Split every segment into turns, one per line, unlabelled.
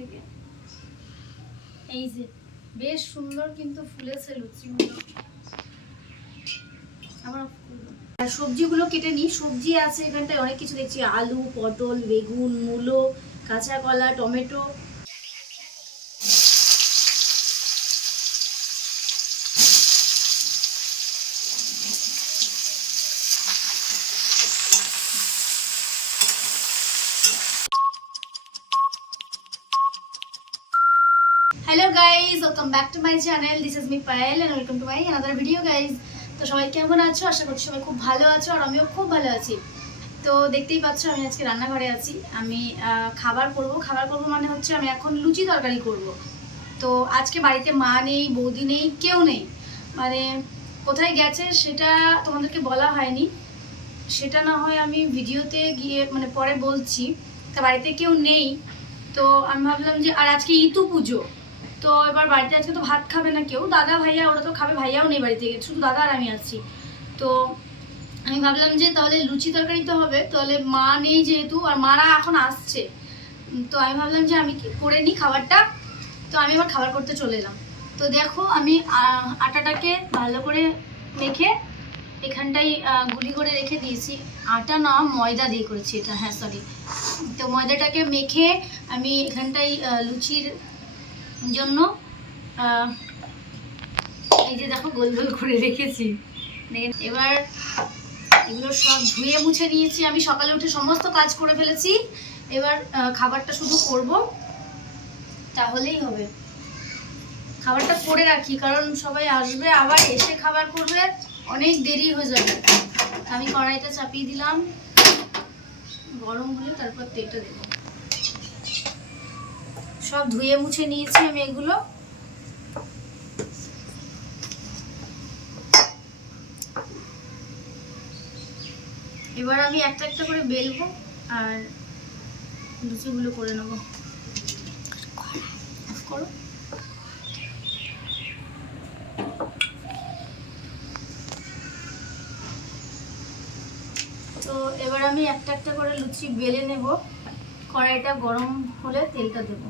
থেকে। এই যে, বেশ সুন্দর কিন্তু ফুলেছে লুচিগুলো। আবার সবজিগুলো কেটে নিই। সবজি আছে এখানটায়, অনেক কিছু দেখছি। আলু, পটল, বেগুন, মূলো, কাঁচা কলা, tomato. Welcome back to my channel this is me Payel and welcome to my another video guys তো সবাই কেমন আছো? আশা করছি সবাই খুব ভালো আছো, আর আমিও খুব ভালো আছি। তো দেখতেই পাচ্ছ, আমি আজকে রান্নাঘরে আছি। আমি খাবার করব। খাবার করব মানে হচ্ছে আমি এখন লুচি তরকারি করব। তো আজকে বাড়িতে মা নেই, বৌদি নেই, কেউ নেই। মানে কোথায় গেছে সেটা তোমাদেরকে বলা হয়নি। সেটা না হয় আমি ভিডিওতে গিয়ে মানে পরে বলছি। তা বাড়িতে কেউ নেই, তো আমি ভাবলাম যে, আর আজকে ইতু পুজো। তো এবার বাড়িতে আজকে তো ভাত খাবে না কেউ। দাদা ভাইয়া, ওরা তো খাবে, ভাইয়াও নেই বাড়িতে। শুধু দাদা আর আমি আছি। তো আমি ভাবলাম যে তাহলে লুচি তরকারি তো হবে, তাহলে মা নেই যেহেতু, আর মারা এখন আসছে। তো আমি ভাবলাম যে আমি কি করে নিই খাবারটা? তো আমি এবার খাবার করতে চলে এলাম। তো দেখো আমি আটাটাকে ভালো করে মেখে এখানটাই গুলি করে রেখে দিয়েছি। আটা না, ময়দা দিয়ে করেছি এটা হ্যাঁ সরি তো ময়দাটাকে মেখে আমি এখানটাই লুচির জন্য এই যে দেখো গোল গোল করে রেখেছি। এবার এগুলো সব ধুয়ে মুছে নিয়েছি। আমি সকালে উঠে সমস্ত কাজ করে ফেলেছি। এবার খাবারটা শুধু করব। তাহলেই হবে। খাবারটা করে রাখি, কারণ সবাই আসবে, আবার এসে খাবার করবে, অনেক দেরি হয়ে যাবে। আমি কড়াইটা চাপিয়ে দিলাম। গরম হলে তারপর তেলটা দেবো। সব ধুয়ে মুছে নিয়েছি আমি এগুলো। এবার আমি একটা একটা করে বেলবো আর লুচিগুলো করে নেব। করো। তো এবার আমি একটা একটা করে লুচি বেলে নেব। কড়াইটা গরম হলে তেলটা দেব।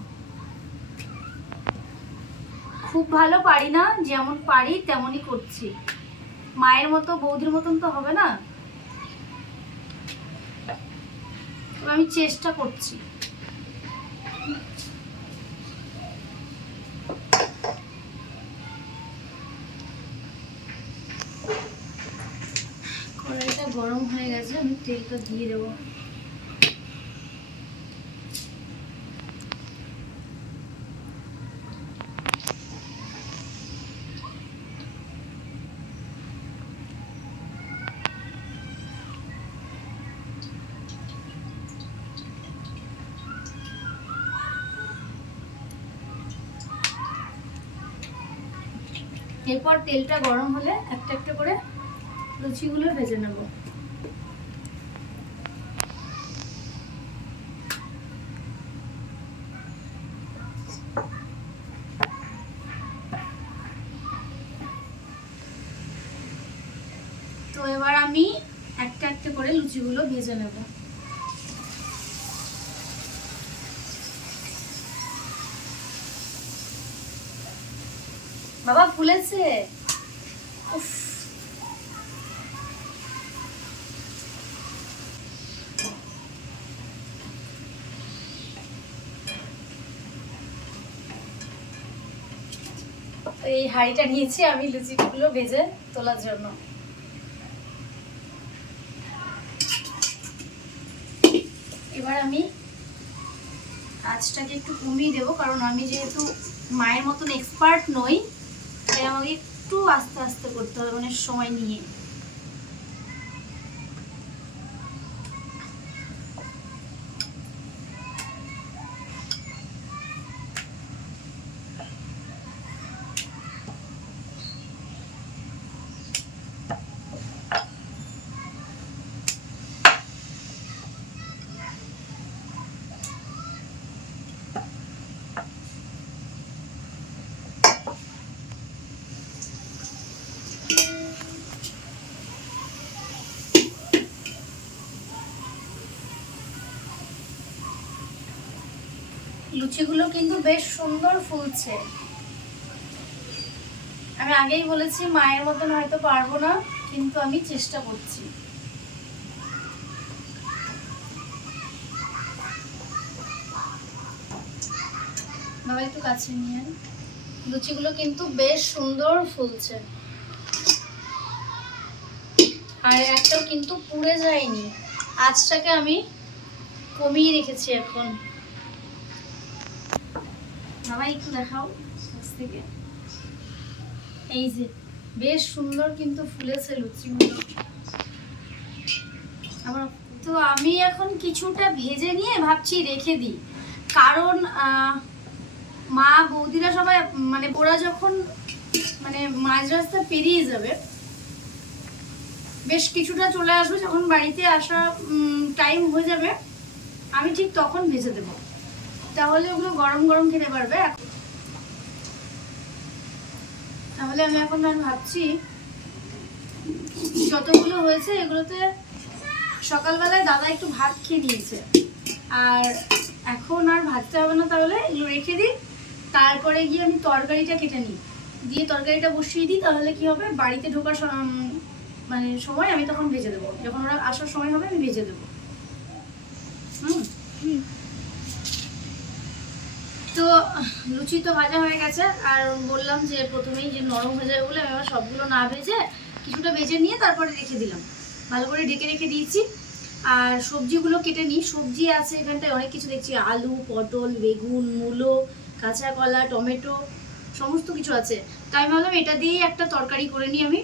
খুব ভালো পারি না, যেমন পারি তেমনই করছি। মায়ের মতো, বৌদির মতন তো হবে না? আমি চেষ্টা করছি। কড়াইটা গরম হয়ে গেছে, আমি তেলটা দিয়ে দেবো। এরপর তেলটা গরম হলে একটা একটা করে লুচিগুলো ভেজে নেব। তো এবার আমি একটা একটা করে লুচিগুলো ভেজে নেব। বাবা ফুলেছে। এই হাঁড়িটা নিয়েছি, আমি লুচিগুলো ভেজে তোলার জন্য। এবার আমি আঁচটাকে একটু কমিয়ে দেবো, কারণ আমি যেহেতু মায়ের মতন এক্সপার্ট নই আমাকে একটু আস্তে আস্তে করতে হবে মানে সময় নিয়ে। লুচিগুলো কিন্তু বেশ সুন্দর ফুলছে। আমি আগেই বলেছি, মায়ের মতন হয়তো পারব না, কিন্তু আমি চেষ্টা করছি। বাবা, একটু কাছে নিয়ে লুচিগুলো কিন্তু বেশ সুন্দর ফুলছে। আর একটাও কিন্তু পুড়ে যায়নি। আঁচটাকে আমি কমিয়ে রেখেছি এখন। বাবা একটু দেখাও থেকে। এই যে, বেশ সুন্দর কিন্তু ফুলেছে লুচিগুলো। আবার তো আমি এখন কিছুটা ভেজে নিয়ে ভাবছি রেখে দিই। কারণ মা বৌদিরা সবাই মানে ওরা যখন মানে মাঝ রাস্তা পেরিয়ে যাবে, বেশ কিছুটা চলে আসবে। যখন বাড়িতে আসা টাইম হয়ে যাবে, আমি ঠিক তখন ভেজে দেবো। তাহলে ওগুলো গরম গরম খেতে পারবে? তাহলে আমি এখন আর ভাবছি, যতগুলো হয়েছে এগুলোতে সকালবেলায় দাদা একটু ভাত খেয়ে নিয়েছে। আর এখন আর ভাজতে হবে না, তাহলে এগুলো রেখে দিই। তারপরে গিয়ে আমি তরকারিটা কেটে নিই। দিয়ে তরকারিটা বসিয়ে দিই, তাহলে কি হবে? বাড়িতে ঢোকার মানে সময় আমি তখন ভেজে দেবো। যখন ওরা আসার সময় হবে, আমি ভেজে দেবো। হুম? হুম। তো লুচি তো ভাজা হয়ে গেছে, আর বললাম যে প্রথমেই যে নরম হয়ে যাবে বলে আমি আবার সবগুলো না ভেজে কিছুটা ভেজে নিয়ে তারপরে রেখে দিলাম। ভালো করে ঢেকে রেখে দিয়েছি। আর সবজিগুলো কেটে নিই। সবজি আছে এখানটায়, অনেক কিছু দেখছি। আলু, পটল, বেগুন, মূলো, কাঁচা কলা, টমেটো, সমস্ত কিছু আছে। তাই ভাবলাম এটা দিয়েই একটা তরকারি করে নিই আমি।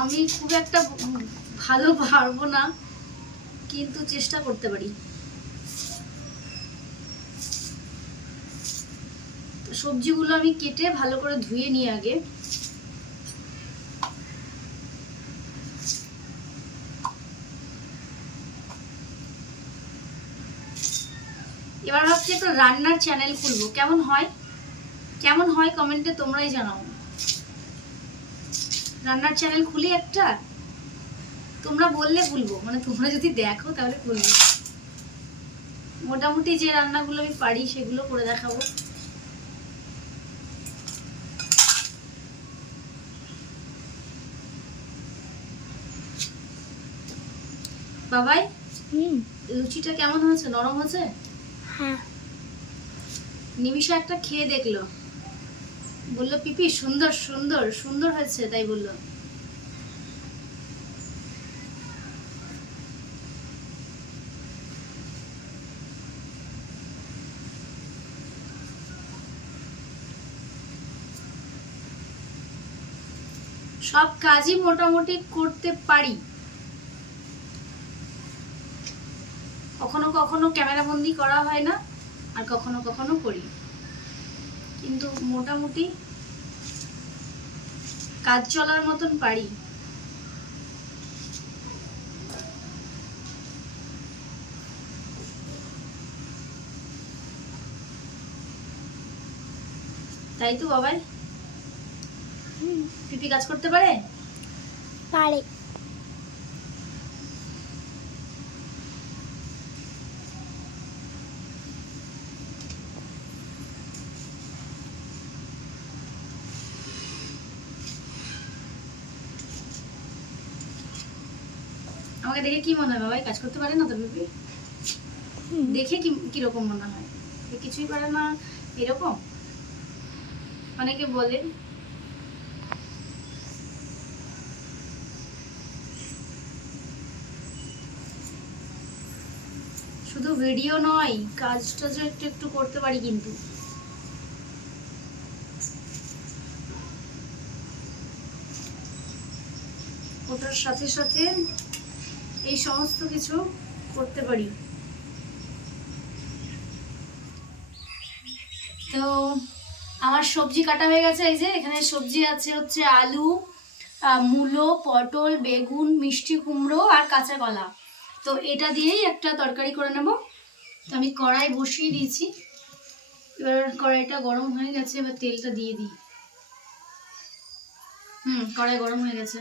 আমি খুব একটা ভালো পারব না, কিন্তু চেষ্টা করতে পারি। সবজিগুলো আমি কেটে ভালো করে ধুয়ে নিই আগে। এবার ভাবছি একটা রান্নার চ্যানেল খুলবো। কেমন হয়? কেমন হয় কমেন্টে তোমরাই জানাও। রান্নার চ্যানেল খুলি একটা? তোমরা বললে খুলবো। মানে তোমরা যদি দেখো তাহলে খুলবো। মোটামুটি যে রান্নাগুলো আমি পারি সেগুলো করে দেখাবো। বাবাই
হুম।
লুচিটা কেমন হয়েছে? নরম হয়েছে?
হ্যাঁ।
নিমিষা একটা খেয়ে দেখল। বলল পিপি সুন্দর সুন্দর সুন্দর হয়েছে। তাই বলল। সব কাজই মোটামুটি করতে পারি। কখনো কখনো ক্যামেরা বন্দি করা হয় না আর কখনো কখনো করি। কিন্তু মোটামুটি কাজ চলার মতন পারি। তাই তো বাবাই? পিপি কাজ করতে পারে?
পারে।
আমাকে দেখে কি মনে হয়? বাবাই কাজ করতে পারে না তো
হুম
দেখে কি কীরকম মনে হয়? কিছুই পারে না, এরকম? অনেকে বলে। শুধু ভিডিও নয়, কাজটা যে একটু একটু করতে পারি কিন্তু। ওটার সাথে সাথে এই সমস্ত কিছু করতে পারি। তো আমার সবজি কাটা হয়ে গেছে, এই যে এখানে সবজি আছে হচ্ছে আলু মূলো, পটল, বেগুন, মিষ্টি কুমড়ো আর কাঁচা কলা। তো এটা দিয়েই একটা তরকারি করে নেব। তো আমি কড়াই বসিয়ে দিয়েছি। এবার কড়াইটা গরম হয়ে গেছে, এবার তেলটা দিয়ে দিই। হুম, কড়াই গরম হয়ে গেছে।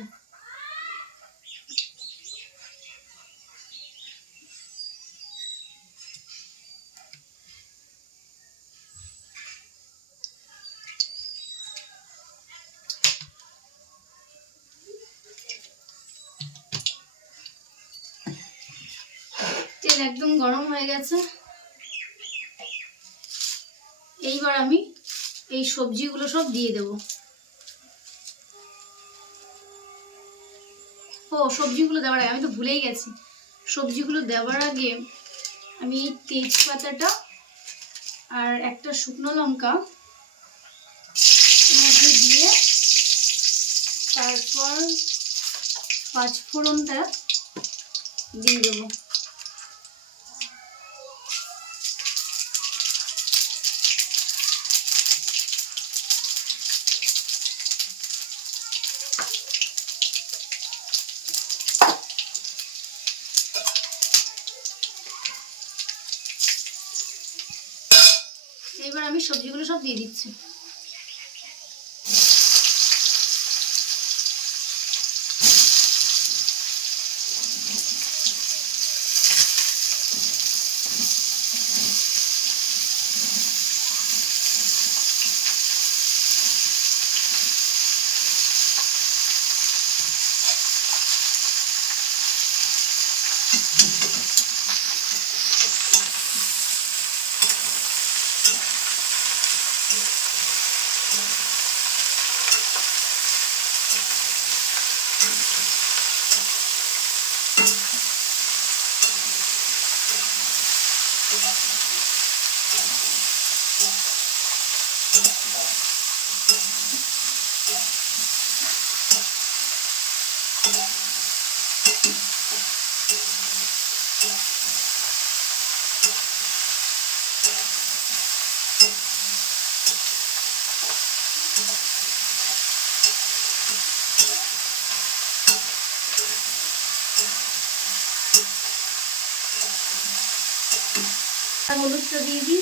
হয়ে গেছে। এইবার আমি এই সবজিগুলো সব দিয়ে দেব। ও, সবজিগুলো দেওয়ার আগে, আমি তো ভুলেই গেছি। সবজিগুলো দেওয়ার আগে আমি তেজপাতাটা আর একটা শুকনো লঙ্কা মধ্যে দিয়ে তারপর পাঁচ ফোড়নটা দিয়ে দেবো। এবার আমি সবজিগুলো সব দিয়ে দিচ্ছি। হলুদটা দিয়ে দিই।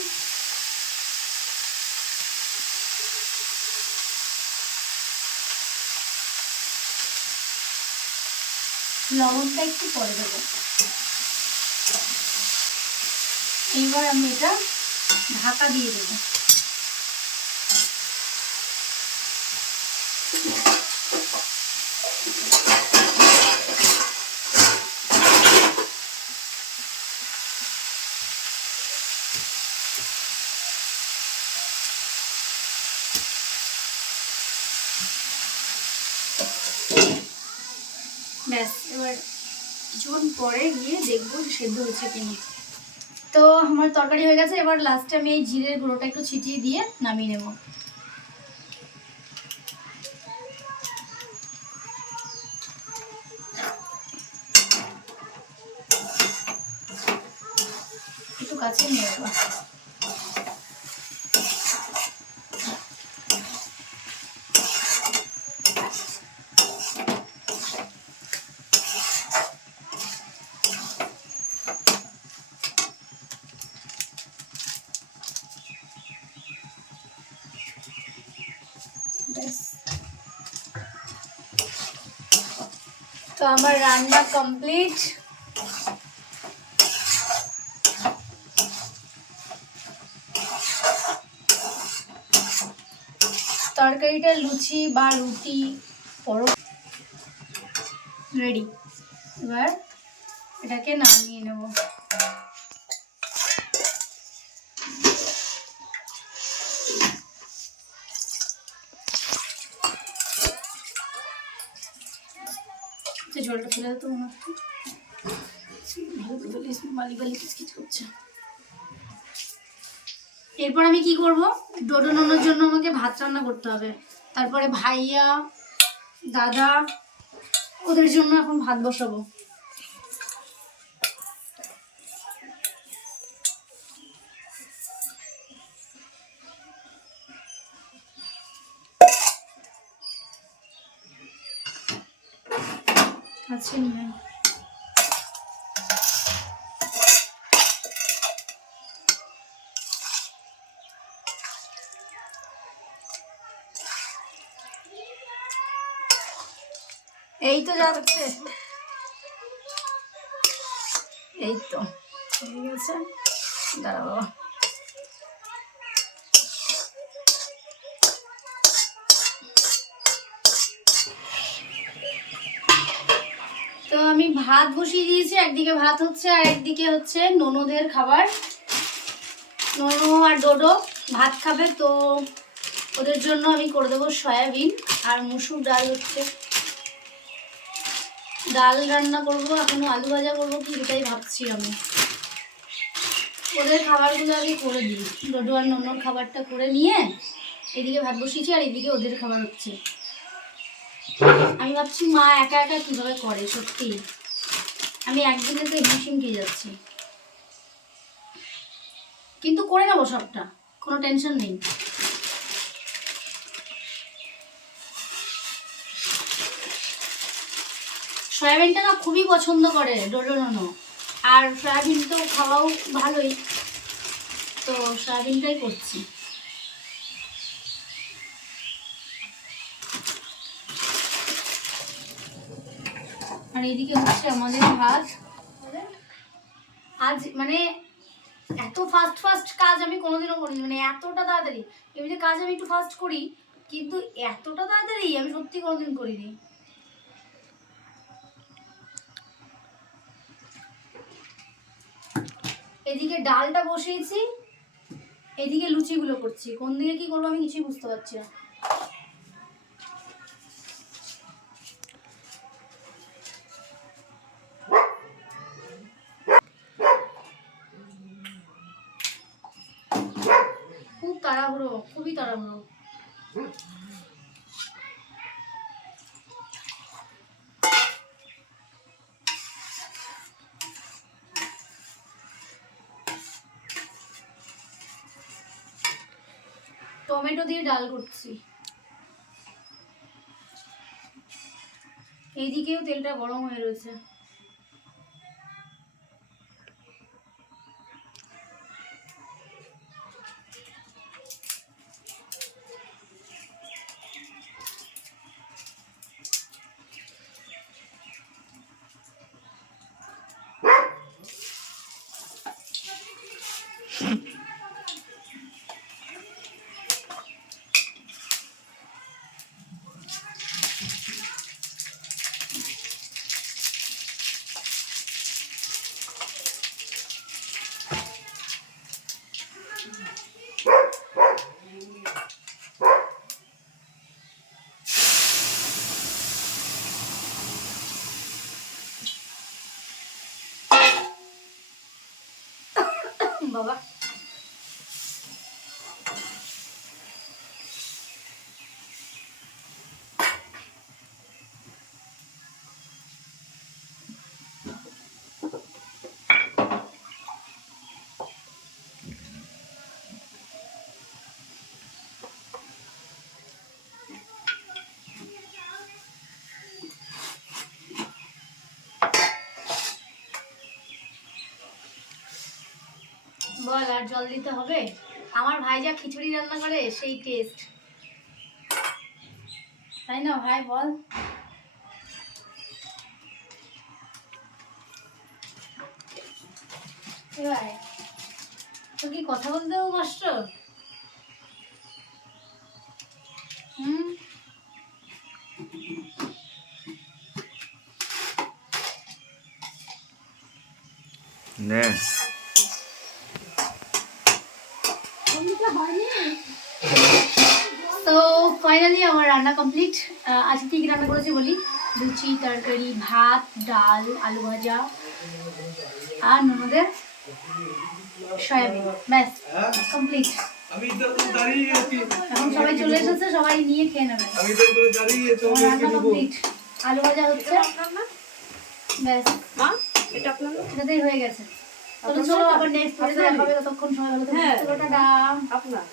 লবণটা একটু পরে দেবো। এইবার আমি এটা ঢাকা দিয়ে দেবো। ব্যাস, এবার কিছুক্ষণ পরে গিয়ে দেখব সেদ্ধ হচ্ছে কিনা। তো আমার তরকারি হয়ে গেছে, এবার লাস্টে আমি এই জিরের গুঁড়োটা একটু ছিটিয়ে দিয়ে নামিয়ে নেব একটু কাছে নিয়ে নেব ব্যাস। তো আমার রান্না কমপ্লিট তরকারিটা লুচি বা রুটি পরো রেডি এবার এটাকে নামিয়ে নেব। যে জলটা ফেলে দিত মনে বালি বালি এরপর আমি কি করব? ডোডো নোনোর জন্য আমাকে ভাত রান্না করতে হবে। তারপরে ভাইয়া, দাদা, ওদের জন্য এখন ভাত বসাবো। আচ্ছা নিয়ে আয়। এই তো যাচ্ছে এই তো হয়ে গেছে দাঁড়া বাবা ভাত বসিয়ে দিয়েছি, একদিকে ভাত হচ্ছে আর একদিকে হচ্ছে ননদের খাবার। ননু আর ডোডো ভাত খাবে, তো ওদের জন্য আমি করে দেবো সয়াবিন আর মুসুর ডাল হচ্ছে। ডাল রান্না করব, এখনও আলু ভাজা করব কি এটাই ভাবছি আমি। ওদের খাবারগুলো আগে করে দিই। ডোডো আর নন্নর খাবারটা করে নিয়ে এদিকে ভাত বসিয়েছি আর এদিকে ওদের খাবার হচ্ছে। আমি ভাবছি মা একা একা কীভাবে করে সত্যি আমি একদিনে তো হিমশিম খেয়ে যাচ্ছি। কিন্তু করে নেব সবটা, কোনো টেনশন নেই। সয়াবিনটা না খুবই পছন্দ করে ডোডোনো আর সয়াবিন তো খাওয়াও ভালোই। তো সয়াবিনটাই করছি। আর এদিকে হচ্ছে আমাদের ভাত। আজ মানে এত ফাস্ট ফাস্ট কাজ আমি কোনোদিনও করিনি মানে এতটা তাড়াতাড়ি। এমনিতে কাজ আমি একটু ফাস্ট করি, কিন্তু এতটা তাড়াতাড়ি আমি সত্যি কোনোদিন করিনি। এদিকে ডালটা বসিয়েছি, এদিকে লুচিগুলো করছি। কোন দিকে কি করব আমি কিছুই বুঝতে পারছি না। টমেটো দিয়ে ডাল করছি। এইদিকেও তেলটা গরম হয়ে রয়েছে। বাবা বল আর জল দিতে হবে। আমার ভাই যা খিচুড়ি রান্না করে, সেই টেস্ট তাই না ভাই, বল? ভাই কি কথা বলতে বলতেও কষ্ট? হুম? তো ফাইনালি আমার রান্না কমপ্লিট আজকে কী কী রান্না করেছি বলি? লুচি তরকারি ভাত ডাল আলু ভাজা আর ননদের সয়াবিন। ব্যাস কমপ্লিট
আমি তো দাঁড়িয়ে আছি
এখন সবাই চলে এসেছে সবাই নিয়ে খেয়ে নেবে।
আমি তো পুরো দাঁড়িয়ে আছি
আমার রান্না কমপ্লিট আলু ভাজা হচ্ছে। ব্যাস এটাতেই হয়ে গেছে। চলো আবার নেক্সট ভিডিওতে দেখা হবে ততক্ষণ সবাই ভালো
হ্যাঁ।
টাটা।
আপনার।